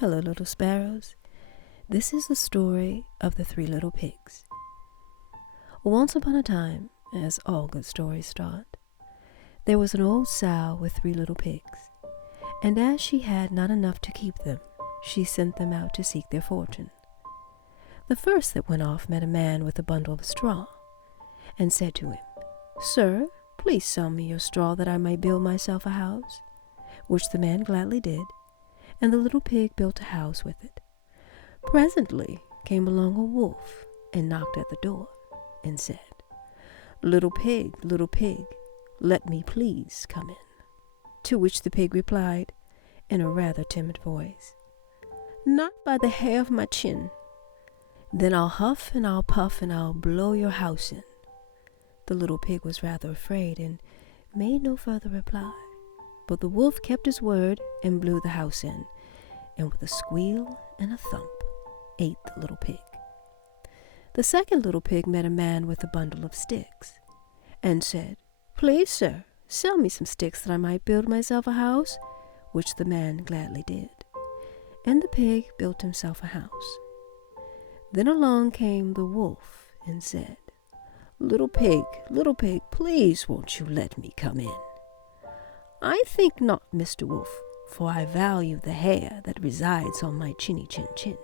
Hello, little sparrows. This is the story of the three little pigs. Once upon a time, as all good stories start, there was an old sow with three little pigs, and as she had not enough to keep them, she sent them out to seek their fortune. The first that went off met a man with a bundle of straw, and said to him, "Sir, please sell me your straw that I may build myself a house," which the man gladly did, and the little pig built a house with it. Presently came along a wolf and knocked at the door and said, little pig, let me please come in." To which the pig replied, in a rather timid voice, "Not by the hair of my chin." "Then I'll huff and I'll puff and I'll blow your house in." The little pig was rather afraid and made no further reply. But the wolf kept his word and blew the house in, and with a squeal and a thump, ate the little pig. The second little pig met a man with a bundle of sticks, and said, "Please, sir, sell me some sticks that I might build myself a house," which the man gladly did, and the pig built himself a house. Then along came the wolf and said, little pig, please won't you let me come in?" "I think not, Mr. Wolf, for I value the hair that resides on my chinny chin chin."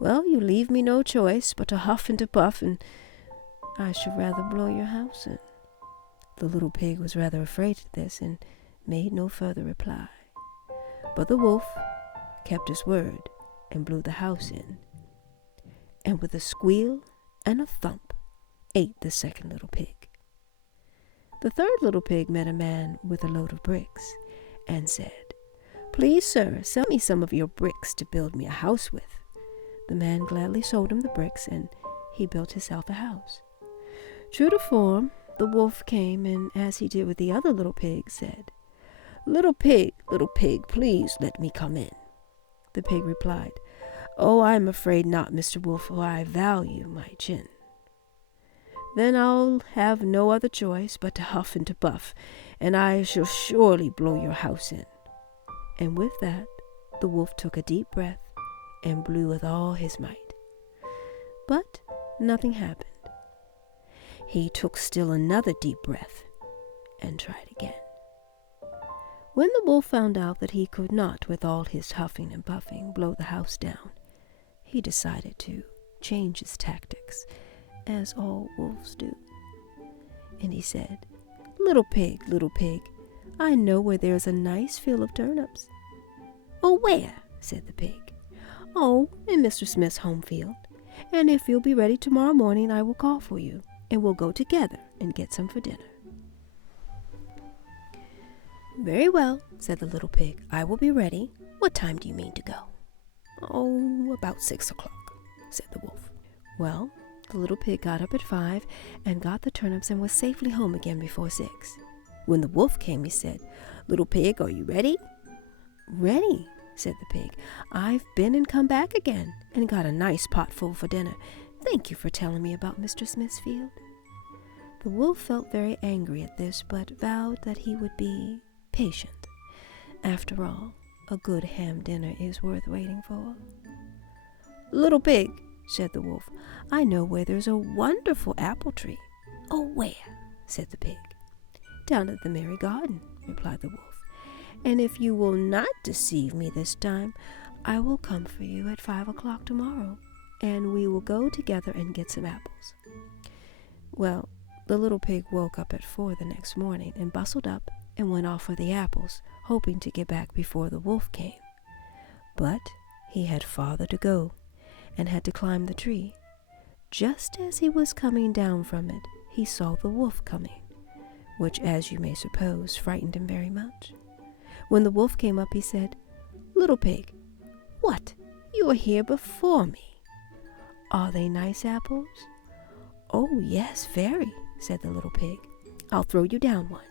"Well, you leave me no choice but to huff and to puff, and I should rather blow your house in." The little pig was rather afraid at this and made no further reply. But the wolf kept his word and blew the house in, and with a squeal and a thump ate the second little pig. The third little pig met a man with a load of bricks, and said, "Please, sir, sell me some of your bricks to build me a house with." The man gladly sold him the bricks, and he built himself a house. True to form, the wolf came, and as he did with the other little pig, said, little pig, please let me come in." The pig replied, "Oh, I am afraid not, Mr. Wolf, for I value my chin." "Then I'll have no other choice but to huff and to puff, and I shall surely blow your house in." And with that, the wolf took a deep breath and blew with all his might. But nothing happened. He took still another deep breath and tried again. When the wolf found out that he could not, with all his huffing and puffing, blow the house down, he decided to change his tactics, as all wolves do. And he said, little pig, I know where there's a nice field of turnips." "Oh, where?" said the pig. "Oh, in Mr. Smith's home field. And if you'll be ready tomorrow morning, I will call for you, and we'll go together and get some for dinner." "Very well," said the little pig. "I will be ready. What time do you mean to go?" "Oh, about 6 o'clock," said the wolf. Well, the little pig got up at 5 and got the turnips and was safely home again before 6. When the wolf came, he said, "Little pig, are you ready?" "Ready," said the pig. "I've been and come back again, and got a nice pot full for dinner. Thank you for telling me about Mr. Smith's field." The wolf felt very angry at this, but vowed that he would be patient. After all, a good ham dinner is worth waiting for. "Little pig," said the wolf, "I know where there's a wonderful apple tree." "Oh, where?" said the pig. "Down at the Merry Garden," replied the wolf. "And if you will not deceive me this time, I will come for you at 5 o'clock tomorrow, and we will go together and get some apples." Well, the little pig woke up at 4 the next morning and bustled up and went off for the apples, hoping to get back before the wolf came. But he had farther to go, and had to climb the tree. Just as he was coming down from it, he saw the wolf coming, which, as you may suppose, frightened him very much. When the wolf came up, he said, "Little pig, what? You are here before me. Are they nice apples?" "Oh, yes, very," said the little pig. "I'll throw you down one."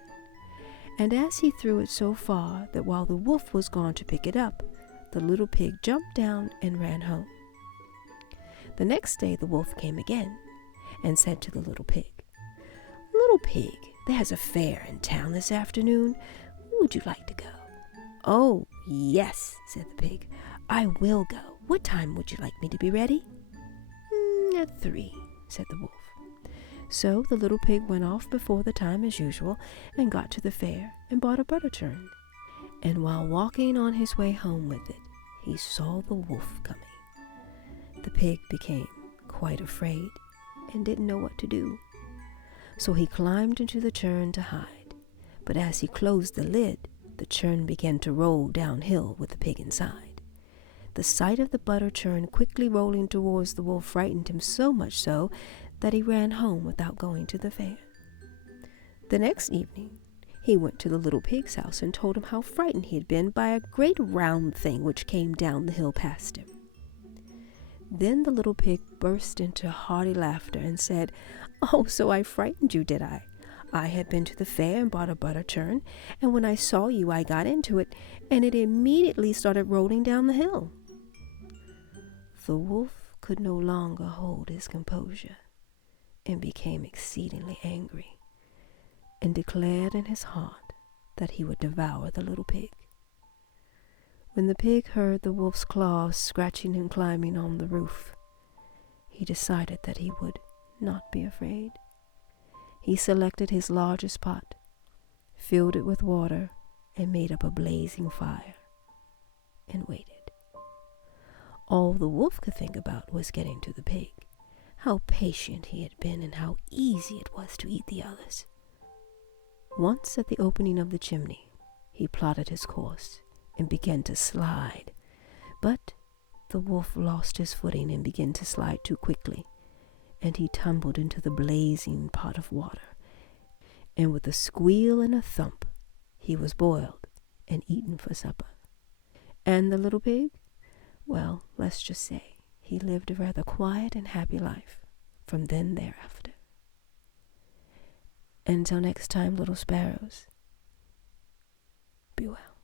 And as he threw it so far that while the wolf was gone to pick it up, the little pig jumped down and ran home. The next day the wolf came again and said to the little pig, "Little pig, there's a fair in town this afternoon. Would you like to go?" "Oh, yes," said the pig. "I will go. What time would you like me to be ready?" "At 3," said the wolf. So the little pig went off before the time as usual and got to the fair and bought a butter churn. And while walking on his way home with it, he saw the wolf coming. The pig became quite afraid and didn't know what to do. So he climbed into the churn to hide. But as he closed the lid, the churn began to roll downhill with the pig inside. The sight of the butter churn quickly rolling towards the wolf frightened him so much so that he ran home without going to the fair. The next evening, he went to the little pig's house and told him how frightened he had been by a great round thing which came down the hill past him. Then the little pig burst into hearty laughter and said, "Oh, so I frightened you, did I? I had been to the fair and bought a butter churn, and when I saw you, I got into it, and it immediately started rolling down the hill." The wolf could no longer hold his composure and became exceedingly angry and declared in his heart that he would devour the little pig. When the pig heard the wolf's claws scratching and climbing on the roof, he decided that he would not be afraid. He selected his largest pot, filled it with water, and made up a blazing fire, and waited. All the wolf could think about was getting to the pig, how patient he had been and how easy it was to eat the others. Once at the opening of the chimney, he plotted his course and began to slide, but the wolf lost his footing and began to slide too quickly, and he tumbled into the blazing pot of water, and with a squeal and a thump, he was boiled and eaten for supper. And the little pig? Well, let's just say he lived a rather quiet and happy life from then thereafter. Until next time, little sparrows, be well.